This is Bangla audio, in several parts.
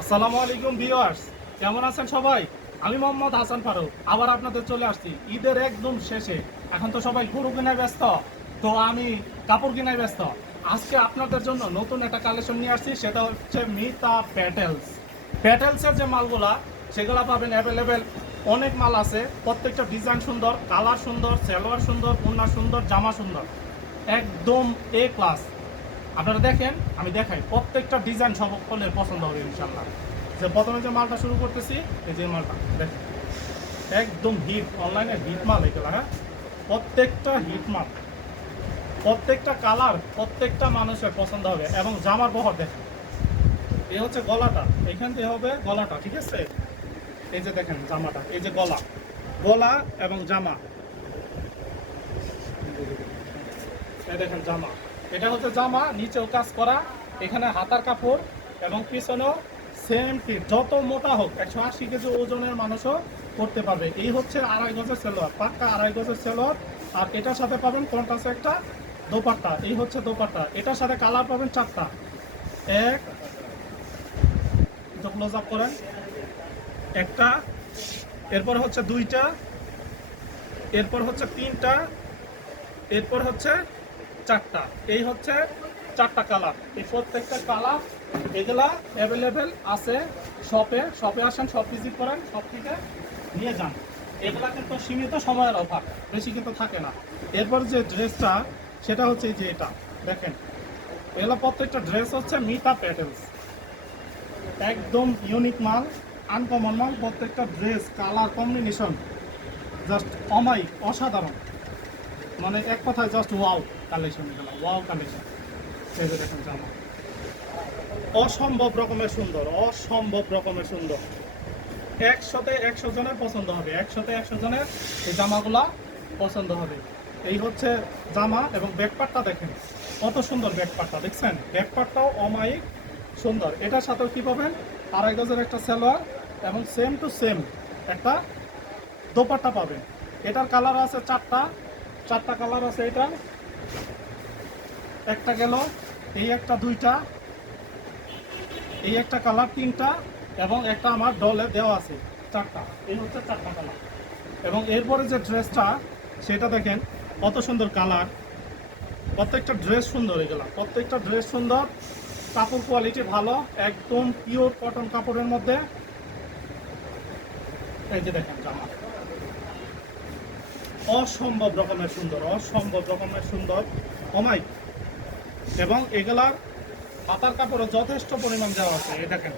আসসালামু আলাইকুম ভিউয়ার্স, কেমন আছেন সবাই? আমি মোহাম্মদ হাসান ফারুক আবার আপনাদের চলে আসছি ঈদের একদম শেষে। এখন তো সবাই গরু কেনায় ব্যস্ত, তো আমি কাপড় কেনায় ব্যস্ত। আজকে আপনাদের জন্য নতুন একটা কালেকশন নিয়ে আসছি, সেটা হচ্ছে মিতা প্যাটেলস। প্যাটেলসের যে মালগুলা সেগুলো পাবেন অ্যাভেলেবেল। অনেক মাল আছে, প্রত্যেকটা ডিজাইন সুন্দর, কালার সুন্দর, সালোয়ার সুন্দর, ওড়না সুন্দর, জামা সুন্দর, একদম এ ক্লাস। আপনারা দেখেন, আমি দেখাই, প্রত্যেকটা ডিজাইন সকলের পছন্দ হবে ইনশাল্লাহ। যে প্রথমে যে মালটা শুরু করতেছি, এই যে মালটা দেখেন, একদম হিট, অনলাইনে হিট মাল এগুলো। হ্যাঁ, প্রত্যেকটা হিট মাল, প্রত্যেকটা কালার প্রত্যেকটা মানুষের পছন্দ হবে। এবং জামার বহর দেখেন, এই হচ্ছে গলাটা, এখান থেকে হবে গলাটা, ঠিক আছে? এই যে দেখেন জামাটা, এই যে গলা, গলা এবং জামা, এই দেখেন জামা, এটা হচ্ছে জামা, নিচেও কাজ করা, এখানে হাতার কাপড় এবং পিছনেও সেম ফিট। যত মোটা হোক, 180 কেজি ওজনের মানুষও করতে পারবে। এই হচ্ছে 2.5 গজের সেলোয়ার, পাক্কা 2.5 গজের সেলোয়ার। আর এটার সাথে পাবেন কন্ট্রাস্ট একটা দোপাট্টা, এই হচ্ছে দোপাট্টা। এটার সাথে কালার পাবেন 4টা। এক, ক্লোজ আপ করেন, একটা, এরপর হচ্ছে 2টা, এরপর হচ্ছে 3টা, এরপর হচ্ছে 4টা। এই হচ্ছে 4টা কালার। এই প্রত্যেকটা কালার এগুলা অ্যাভেলেবেল আছে শপে। শপে আসেন, শপ ভিজিট করেন, শপ থেকে নিয়ে যান। এগুলা কিন্তু সীমিত সময়ের অভাব, বেশি কিন্তু থাকে না। এরপর যে ড্রেসটা, সেটা হচ্ছে এই যে এটা দেখেন, এগুলো প্রত্যেকটা ড্রেস হচ্ছে মিতা প্যাটেলস, একদম ইউনিক মাল, আনকমন মাল। প্রত্যেকটা ড্রেস কালার কম্বিনেশন জাস্ট অমায়িক, অসাধারণ, মানে এক কথায় জাস্ট ওয়াও কালেকশন। এগুলো ওয়াও কালেকশন। এই যে দেখেন জামা, অসম্ভব রকমের সুন্দর, অসম্ভব রকমের সুন্দর। 100 জনের পছন্দ হবে, 100 জনের এই জামাগুলা পছন্দ হবে। এই হচ্ছে জামা। এবং ব্যাকপার্টটা দেখেন কত সুন্দর, ব্যাকপার্টটা দেখছেন? ব্যাকপার্টটাও অমায়িক সুন্দর। এটার সাথেও কি পাবেন, 2.5 গজের একটা সালোয়ার এবং সেম টু সেম একটা দোপাট্টা পাবেন। এটার কালার আছে 4টা কালার আছে। এটা একটা গেল, এই একটা, 2টা, এই একটা কালার, 3টা, এবং একটা আমার ডলে দেওয়া আছে 4টা। এই হচ্ছে 4টা কালার। এবং এরপরে যে ড্রেসটা, সেটা দেখেন কত সুন্দর কালার। প্রত্যেকটা ড্রেস সুন্দর, এগুলা প্রত্যেকটা ড্রেস সুন্দর, কাপড় কোয়ালিটি ভালো, একদম পিওর কটন কাপড়ের মধ্যে। এই যে দেখেন জামা, অসম্ভব রকমের সুন্দর, অসম্ভব রকমের সুন্দর, অমায়িক। এবং এগুলার হাতার কাপড়ও যথেষ্ট পরিমাণ দেওয়া আছে। এই দেখেন,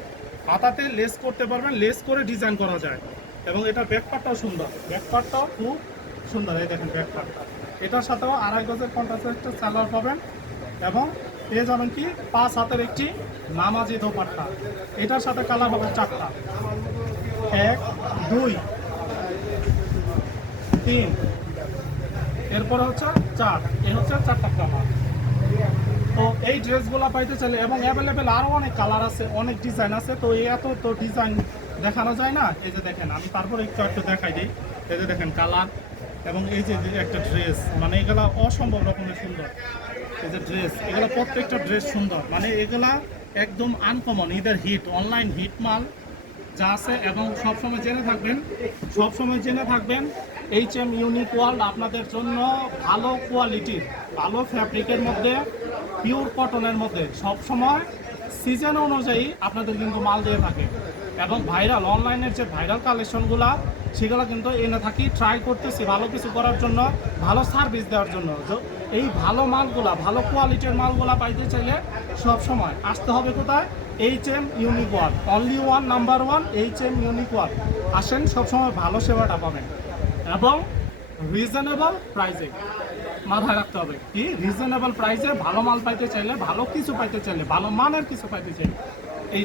হাতাতে লেস করতে পারবেন, লেস করে ডিজাইন করা যায়। এবং এটার ব্যাকপার্টটাও সুন্দর, ব্যাকপার্টটাও খুব সুন্দর। এই দেখেন ব্যাকপার্টটা, এটার সাথেও 2.5 গজের কন্ট্রাস্ট সালোয়ার পাবেন। এবং পেয়ে যাবেন কি 5 হাতের একটি নামাজি দোপাট্টা। এটার সাথে কালার হবে 4টা। 1, 2, 3, এরপরে হচ্ছে 4। এই হচ্ছে 4টা কালার। তো এই ড্রেসগুলো পাইতে চাইলে, এবং অ্যাভেলেবেল আরও অনেক কালার আছে, অনেক ডিজাইন আছে, তো এই এত তো ডিজাইন দেখানো যায় না। এই যে দেখেন, আমি তারপরে একটু দেখাই দিই। এই যে দেখেন কালার, এবং এই যে একটা ড্রেস, মানে এগুলা অসম্ভব রকমের সুন্দর। এই যে ড্রেস, এগুলো প্রত্যেকটা ড্রেস সুন্দর, মানে এগুলা একদম আনকমন, ঈদের হিট, অনলাইন হিট মাল যা আছে। এবং সবসময় জেনে থাকবেন, সবসময় জেনে থাকবেন, HM ইউনিক ওয়ার্ল্ড আপনাদের জন্য ভালো কোয়ালিটির, ভালো ফ্যাব্রিকের মধ্যে, পিওর কটনের মধ্যে সবসময় সিজন অনুযায়ী আপনাদের কিন্তু মাল দিয়ে থাকে। এবং ভাইরাল, অনলাইনের যে ভাইরাল কালেকশনগুলো, সেগুলো কিন্তু এনে থাকি, ট্রাই করতেছি ভালো কিছু করার জন্য, ভালো সার্ভিস দেওয়ার জন্য। এই ভালো মালগুলা, ভালো কোয়ালিটির মালগুলা পাইতে চাইলে সবসময় আসতে হবে কোথায়? HM unique world, only one, number 1 HM unique world. আসেন, সবসময় ভালো সেবাটা পাবেন এবং রিজনেবল প্রাইসে। মাথায় রাখতে হবে কি, রিজনেবল প্রাইসে ভালো মাল পাইতে চাইলে, ভালো কিছু পাইতে চাইলে, ভালো মানের কিছু পাইতে চাইলে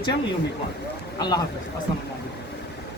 HM ইউনিক ওয়ার্ল্ড। আল্লাহ হাফেজ, আসসালাম।